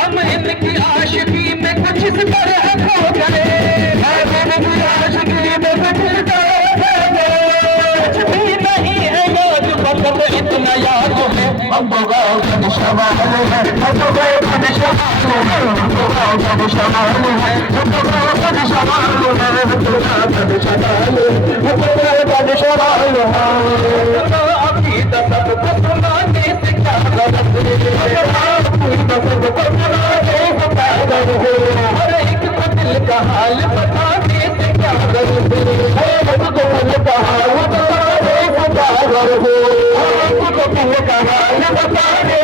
हम इनकी आशिकी में कुछ इस तरह खो गए, हम इनकी आशिकी में कुछ इस तरह खो गए। कुछ भी नहीं है याद फकत इतना याद है, हम तो गाँव का सवाल है, हम तो गाँव का सवाल है, हम तो गाँव का सवाल है, हम तो गाँव का सवाल है, हम तो गाँव का सवाल है, हम तो गाँव का सवाल है। अकीदा सबको सुनाने से क्या गलत है, अकीदा सबको सुनाने से क्या गलत है, हर एक को दिल का हाल बताने से क्या गलत है, हर एक को दिल का हाल बताने से क्या गलत है, हर एक को दिल का हाल बताने